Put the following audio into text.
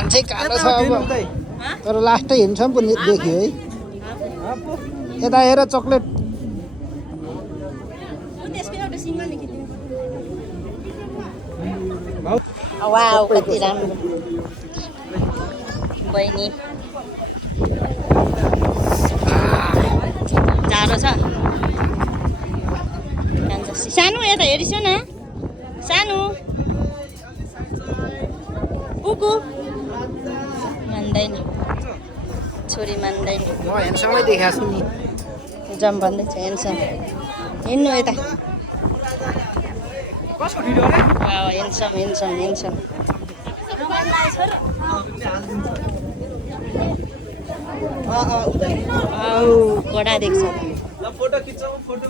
मान्छे कालो छ अब तर लास्टै हिँड्छौँ पनि देखियो है यता हेर चक्लेट वाउ कति राम्रो बहिनी जाडो छ सानो यता हेरिस् न सानो कुकु मान्दैन छोरी मान्दैन म हेर्सँगै देखाएको छु नि जम भन्दैछ हेर्छन् हिँड्नु यता हिँड्छौँ कडा देख्छ फोटो खिचौँ फोटो